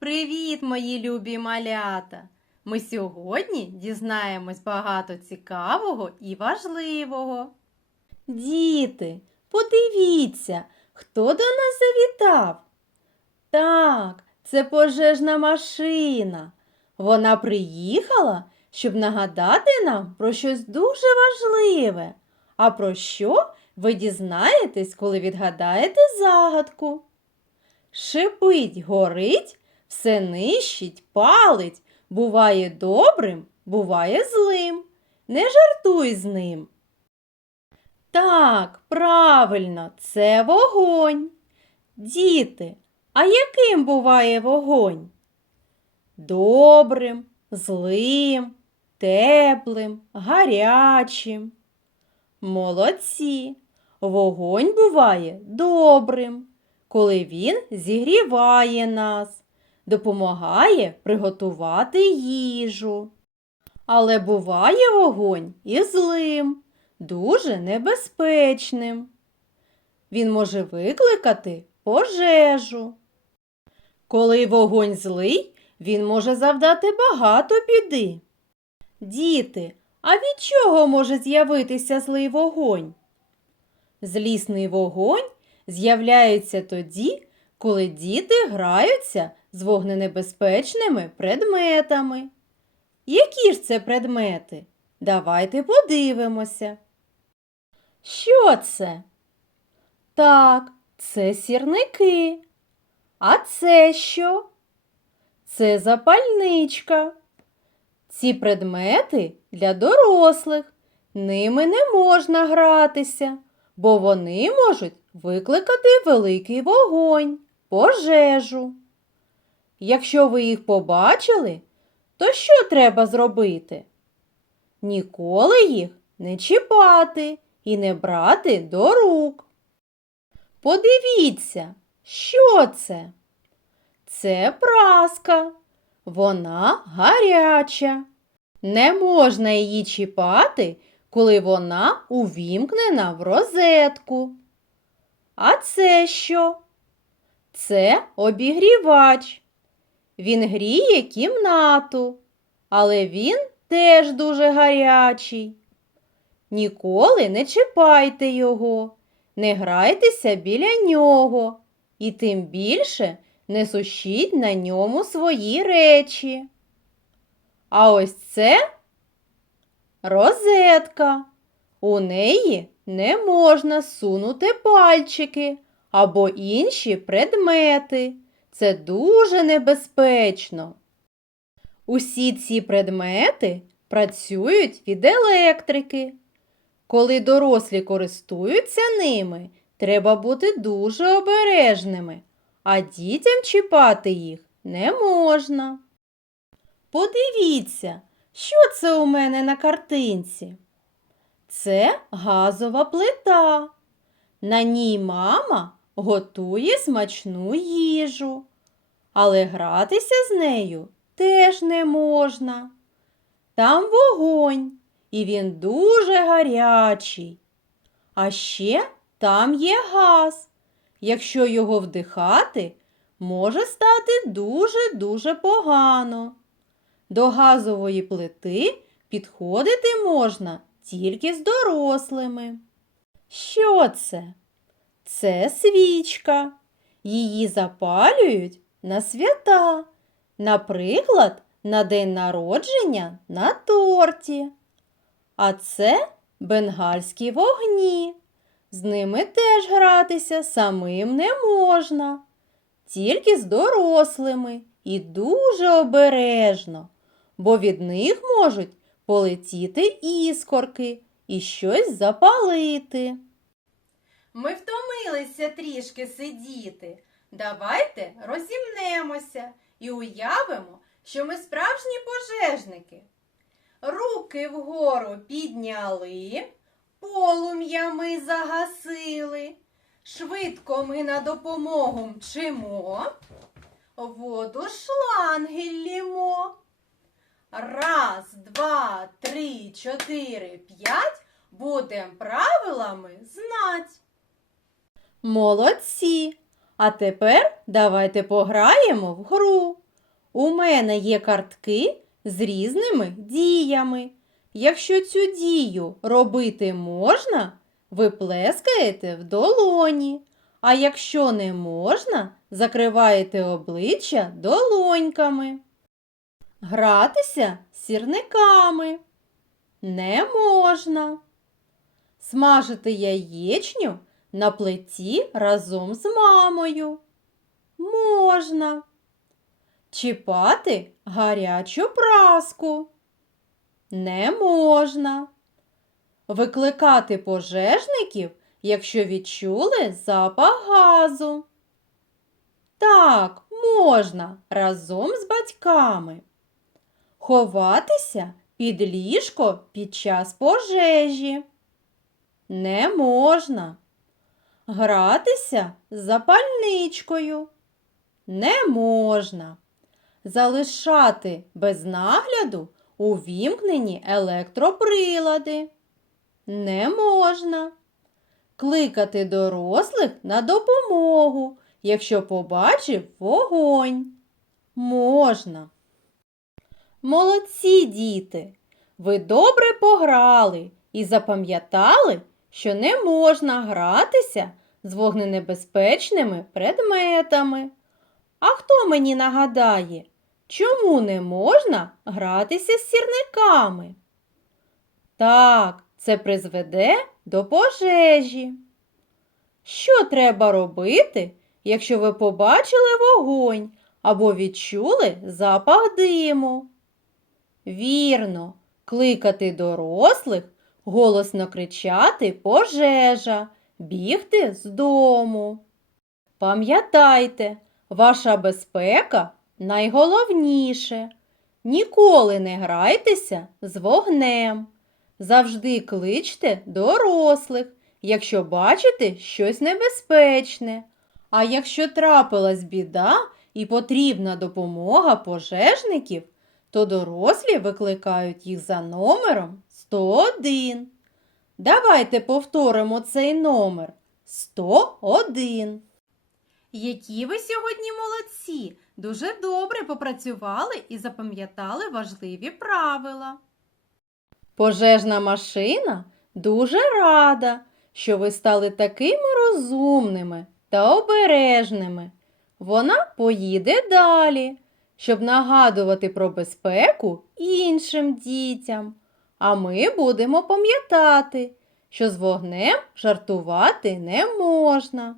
Привіт, мої любі малята! Ми сьогодні дізнаємось багато цікавого і важливого. Діти, подивіться, хто до нас завітав? Так, це пожежна машина. Вона приїхала, щоб нагадати нам про щось дуже важливе. А про що ви дізнаєтесь, коли відгадаєте загадку? Шипить, горить, все нищить, палить, буває добрим, буває злим. Не жартуй з ним. Так, правильно, це вогонь. Діти, а яким буває вогонь? Добрим, злим, теплим, гарячим. Молодці. Вогонь буває добрим, коли він зігріває нас, допомагає приготувати їжу. Але буває вогонь і злим, дуже небезпечним. Він може викликати пожежу. Коли вогонь злий, він може завдати багато біди. Діти, а від чого може з'явитися злий вогонь? Злісний вогонь з'являється тоді, коли діти граються з вогненебезпечними предметами. Які ж це предмети? Давайте подивимося. Що це? Так, це сірники. А це що? Це запальничка. Ці предмети для дорослих. Ними не можна гратися, бо вони можуть викликати великий вогонь, пожежу. Якщо ви їх побачили, то що треба зробити? Ніколи їх не чіпати і не брати до рук. Подивіться, що це? Це праска. Вона гаряча. Не можна її чіпати, коли вона увімкнена в розетку. А це що? Це обігрівач. Він гріє кімнату, але він теж дуже гарячий. Ніколи не чіпайте його, не грайтеся біля нього і тим більше не сушіть на ньому свої речі. А ось це розетка. У неї не можна сунути пальчики або інші предмети. Це дуже небезпечно. Усі ці предмети працюють від електрики. Коли дорослі користуються ними, треба бути дуже обережними, а дітям чіпати їх не можна. Подивіться, що це у мене на картинці? Це газова плита. На ній мама готує смачну їжу, але гратися з нею теж не можна. Там вогонь, і він дуже гарячий. А ще там є газ. Якщо його вдихати, може стати дуже-дуже погано. До газової плити підходити можна тільки з дорослими. Що це? Це свічка. Її запалюють на свята, наприклад, на день народження на торті. А це бенгальські вогні. З ними теж гратися самим не можна, тільки з дорослими і дуже обережно, бо від них можуть полетіти іскорки і щось запалити. Ми втомилися трішки сидіти. Давайте розімнемося і уявимо, що ми справжні пожежники. Руки вгору підняли, полум'я ми загасили. Швидко ми на допомогу мчимо, воду шланги ллємо. Раз, два, три, чотири, п'ять. Будем правилами знать. Молодці! А тепер давайте пограємо в гру. У мене є картки з різними діями. Якщо цю дію робити можна, ви плескаєте в долоні. А якщо не можна, закриваєте обличчя долоньками. Гратися сірниками не можна. Смажити яєчню на плиті разом з мамою. Можна. Чіпати гарячу праску. Не можна. Викликати пожежників, якщо відчули запах газу. Так, можна разом з батьками. Ховатися під ліжко під час пожежі. Не можна. Гратися з запальничкою. Не можна. Залишати без нагляду увімкнені електроприлади. Не можна. Кликати дорослих на допомогу, якщо побачив вогонь. Можна. Молодці діти! Ви добре пограли і запам'ятали, що не можна гратися з вогненебезпечними предметами. А хто мені нагадає, чому не можна гратися з сірниками? Так, це призведе до пожежі. Що треба робити, якщо ви побачили вогонь або відчули запах диму? Вірно, кликати дорослих, голосно кричати пожежа, бігти з дому. Пам'ятайте, ваша безпека найголовніше. Ніколи не грайтеся з вогнем. Завжди кличте дорослих, якщо бачите щось небезпечне. А якщо трапилась біда і потрібна допомога пожежників, то дорослі викликають їх за номером 101. Давайте повторимо цей номер 101. Які ви сьогодні молодці! Дуже добре попрацювали і запам'ятали важливі правила. Пожежна машина дуже рада, що ви стали такими розумними та обережними. Вона поїде далі, щоб нагадувати про безпеку іншим дітям. А ми будемо пам'ятати, що з вогнем жартувати не можна.